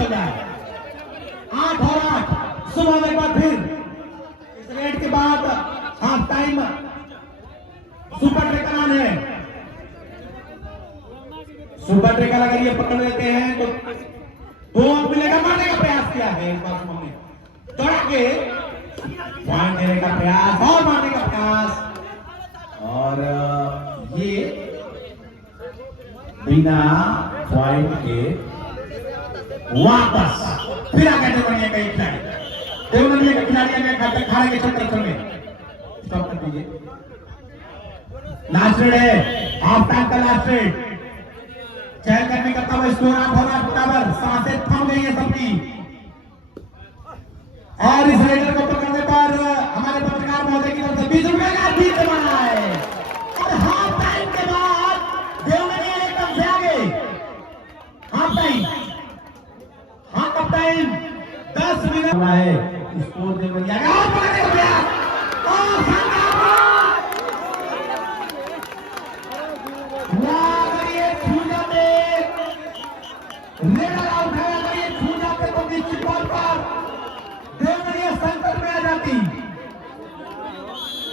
चल रहा है। 8 और 8 सुबह एक बार फिर इस रेड के बाद half time super tracker on है। सुपर ट्रेकर अगर ये पकड़ लेते हैं तो 2 अंक मिलेगा। मारने का प्रयास किया है इस बार शुभम ने, दौड़ा के पॉइंट देने का प्रयास और मारने का प्रयास, और ये बिना पॉइंट के वापस फिर आ गए देवनिया का एक खिलाड़ी। देवनिया का खिलाड़ी आ गए खाड़ा के क्षेत्र में। स्टॉप कर दीजिए। लास्ट रेड है, हाफ टाइम का लास्ट रेड। चयन करने का तब स्कोर 8 और 8 बराबर। सांसें थम गई है सबकी, और इस रेडर को पकड़ने पर हमारे पत्रकार महोदय की तरफ से 20 रुपए का जीत बना है। और हाफ टाइम के बाद देवनिया एकदम से आगे। हाफ टाइम 10 मिनट हुआ है। स्कोर देवनिया का और पकड़ने का प्रयास, और रेडर आउट है। अगर ये छू जाते तो निश्चित तौर पर देवनिया संकट में आ जाती।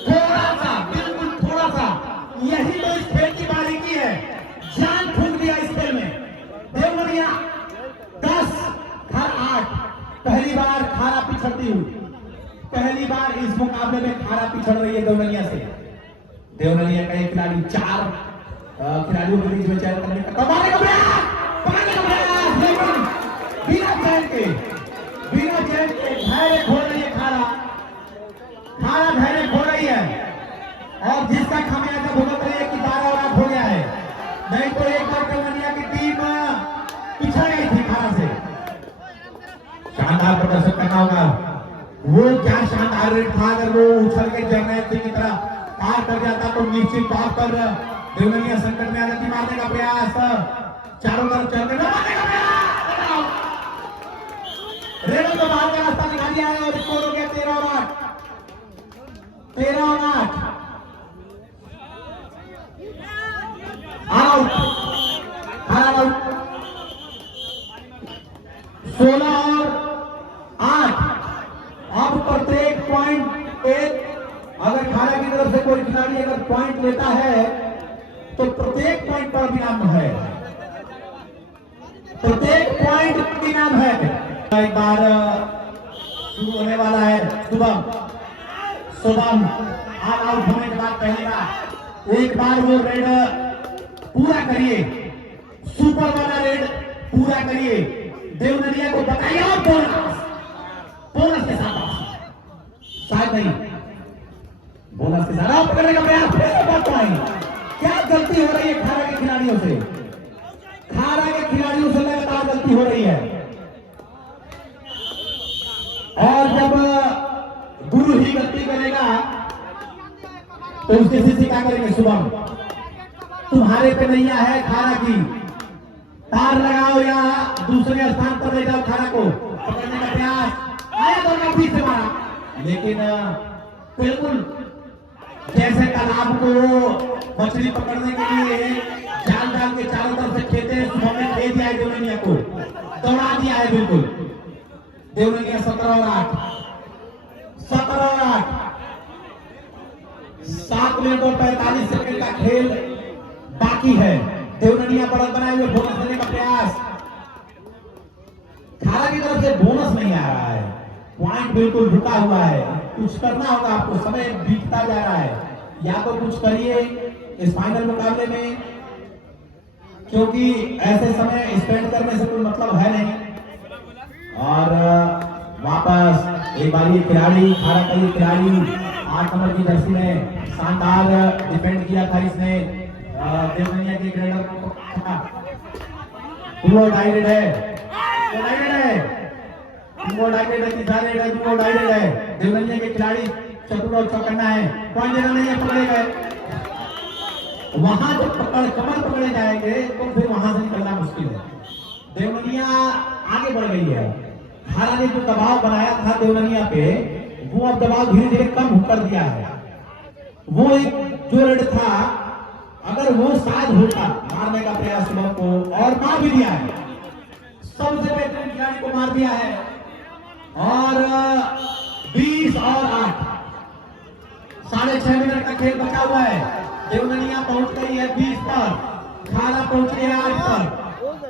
थोड़ा सा, बिल्कुल थोड़ा सा, यही तो इस खेल की बारीकी है। जान फूंक दिया इस खेल में। देवनिया 10 और 8 पहली बार खारा पिछड़ती हुई, पहली बार इस मुकाबले में खारा पिछड़ रही है देवनिया से। देवनिया का एक खिलाड़ी 4 खिलाड़ियों के बीच में चयन करने का कमाने का प्रयास, पकड़ने का प्रयास, लेकिन बिना चयन के धैर्य खो रही है खारा धैर्य खो रही है, और जिसका खामियाजा भुगत रही है कि 12 और 8 हो गया है। नहीं तो एक बार देवनिया की टीम पिछड़ गई थी खारा से। शानदार प्रदर्शन करना होगा। वो क्या शानदार रेड था। अगर वो उछल के जर्नैल सिंह की तरह पार कर जाता तो निश्चित तौर पर देवनिया संकट में आ जाती। मारने का प्रयास, चारों तरफ चलने का प्रयास, रेडर को बाहर का रास्ता दिखा दिया है, और स्कोर हो गया 13 और 8। Out, out. 16 और 8। अब प्रत्येक पॉइंट एक, अगर खाड़ा की तरफ से कोई खिलाड़ी अगर पॉइंट लेता है तो प्रत्येक पॉइंट पर इनाम है, प्रत्येक पॉइंट इनाम है। एक बार शुरू होने वाला है। शुभम ऑल आउट होने के बाद पहली बार एक बार वो रेड पूरा करिए, सुपर वाला रेड पूरा करिए। देवनिया को बताइए, और बोनस के साथ शायद नहीं, बोनस के साथ पकड़ने का प्रयास। क्या गलती हो रही है खारा के खिलाड़ियों से? खारा के खिलाड़ियों से लगातार गलती हो रही है, और जब गुरु ही गलती करेगा तो उसके शिष्य क्या करेंगे? शुभम, तुम्हारे पे नैया है खारा की, तार लगाओ या दूसरे स्थान पर ले जाओ खारा को। पकड़ने का प्रयास आया तो काफी से मारा, लेकिन बिल्कुल जैसे तालाब को मछली पकड़ने के लिए जाल डाल के चारों तरफ से खेते हैं, शुभम ने खेल दिया है देवनिया को, दौड़ा दिया है बिल्कुल। देवनिया 17 और 8, 7 मिनट और 45 सेकंड का खेल बाकी है। देवनिया बढ़त बनाए हुए बोनस देने का प्रयास, खारा की तरफ से बोनस नहीं आ रहा है, पॉइंट बिल्कुल रुका हुआ है। कुछ करना होगा आपको, समय बीतता जा रहा है, या तो कुछ करिए इस फाइनल मुकाबले में, क्योंकि ऐसे समय स्पेंड करने से कोई मतलब है नहीं। और वापस एक बार ये खिलाड़ी, खारा का ये खिलाड़ी 8 नंबर की जर्सी में शानदार डिफेंड किया था इसने देवनिया के रेडर को। वो डाइरेड है, देवनिया के खिलाड़ी चतुर और चौकन्ना है, पॉइंट देना नहीं है, पकड़े गए। वहां जब कमर पकड़े जाएंगे तो फिर वहां से निकलना मुश्किल है। देवनिया आगे बढ़ गई है। खारा ने जो दबाव बनाया था देवनिया पे, वो अब दबाव धीरे धीरे कम कर दिया है। वो एक जो रेड था, अगर वो शायद होता, मारने का प्रयास शुभम को, और मार भी दिया है। सबसे बेहतरीन खिलाड़ी को मार दिया है और 20 और 8, 6.5 मिनट का खेल बचा हुआ है। देवननिया पहुंच गई है 20 पर, खारा पहुंची है 8 पर,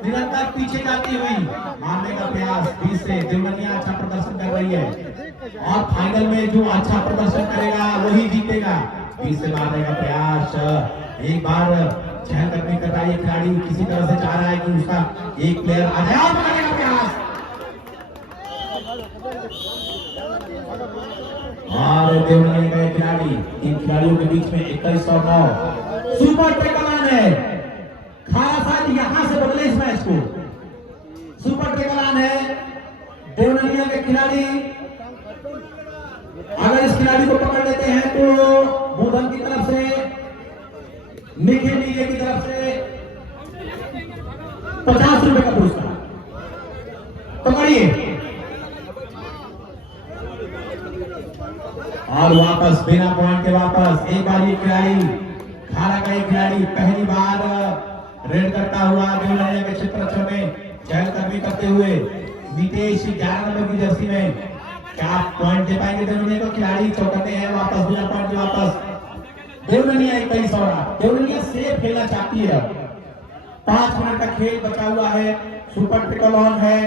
निरंतर पीछे जाती हुई मारने का प्रयास 20 से। देवननिया अच्छा प्रदर्शन कर रही है और फाइनल में जो अच्छा प्रदर्शन करेगा वही जीतेगा। 20 से मारने का प्रयास, एक बार चहलकदमी कर रहा है खिलाड़ी, किसी तरह से चाह रहा है कि उसका एक प्लेयर आ जाए और मारने का प्रयास, और देवननिया का खिलाड़ी, इन खिलाड़ियों के बीच में 21 और 9 सुपर ट्रिकलान है। खारा साहब यहां से बदले इस मैच को, सुपर ट्रिकलान है। देवननिया के खिलाड़ी अगर इस खिलाड़ी को पकड़ लेते हैं तो बूधन की तरफ से, निखिल नीले की तरफ से 50 रुपए का पुरस्कार। पकड़िए और वापस बिना पॉइंट के वापस। एक बार ये खिलाड़ी, खारा का एक खिलाड़ी पहली बार रेड करता हुआ देवननिया के क्षेत्र में चहलकदमी करते हुए नीतीश 11 नंबर की जर्सी में, क्या पॉइंट दे पाएंगे देवननिया को? खिलाड़ी चौकते हैं वापस बिना पॉइंट के वापस। देवननिया 21 और 8, देवननिया सेफ खेलना चाहती है। 5 मिनट का खेल बचा हुआ है, सुपर ट्रिकल ऑन है।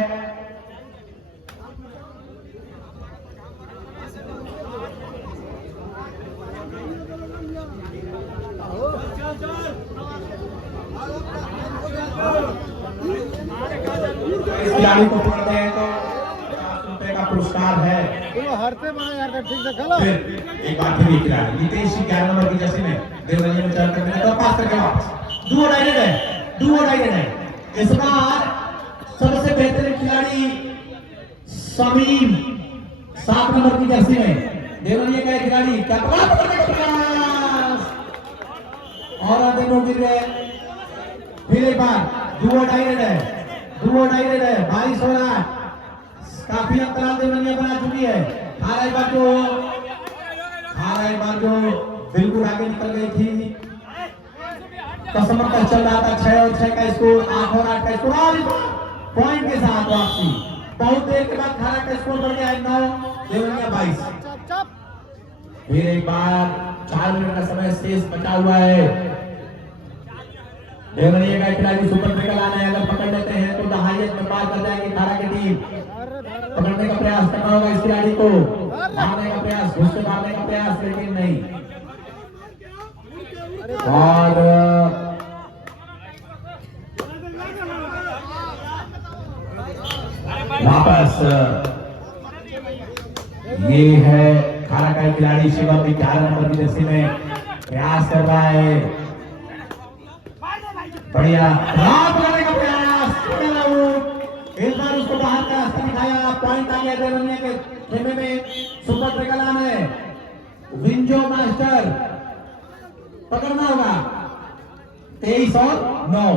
इस खिलाड़ी को पकड़ते हैं तो 50 रुपए का पुरस्कार है। एक बार फिर खिलाड़ी नीतीश 11 नंबर की जर्सी में देवननिया में चल करके तो पास करके वापस डुओ डायरेक्ट है। इस बार सबसे बेहतरीन खिलाड़ी समीम 7 नंबर की जर्सी में, देवननिया का खिलाड़ी क्या पकड़ने का प्रयास और आधे को गिर गए। फिर एक बार डुओ डायरेक्ट है 22 और 8, काफी अंतराल देवननिया बना चुकी है। खारा एक बार जो बिल्कुल आगे निकल गई थी, कसम का चल रहा था 6 और 6 का स्कोर, 8 और 8 का स्कोर और पॉइंट के साथ वापसी। बहुत देर के बाद खारा का स्कोर बढ़ गया है 9, देवननिया 22। फिर एक बार 4 मिनट का समय शेष बचा हुआ है। देवननिया का खिलाड़ी सुपर ट्रिकलान है, अगर पकड़ लेते हैं तो दहाइयत में पार कर जाएंगे खारा की टीम। पकड़ने का प्रयास करना होगा इस खिलाड़ी को, मारने का प्रयास, घुस से मारने का प्रयास, लेकिन नहीं। और वापस ये है खारा का खिलाड़ी शिवम 11 नंबर की जर्सी में प्रयास कर रहा है। बढ़िया पकड़ने का प्रयास, इस बार उसको बाहर का रास्ता दिखाया, पॉइंट आ गया देवननिया के खेमे में। सुपर ट्रिकलान है, विंजो मास्टर पकड़ना होगा। 23 और 9,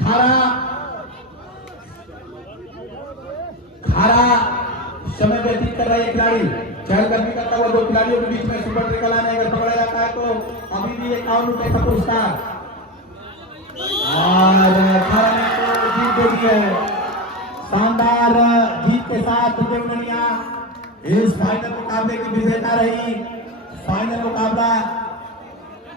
खारा समय व्यतीत कर रहा है खिलाड़ी, चहलकदमी करता हुआ 2 खिलाड़ियों के बीच में। सुपर ट्रिकलान है, अगर पकड़ा जाता है तो अभी भी 51 रुपए का पुरस्कार और खारा ने तो जीत दे दी है। शानदार जीत के साथ देवननिया इस फाइनल मुकाबले की विजेता रही। फाइनल मुकाबला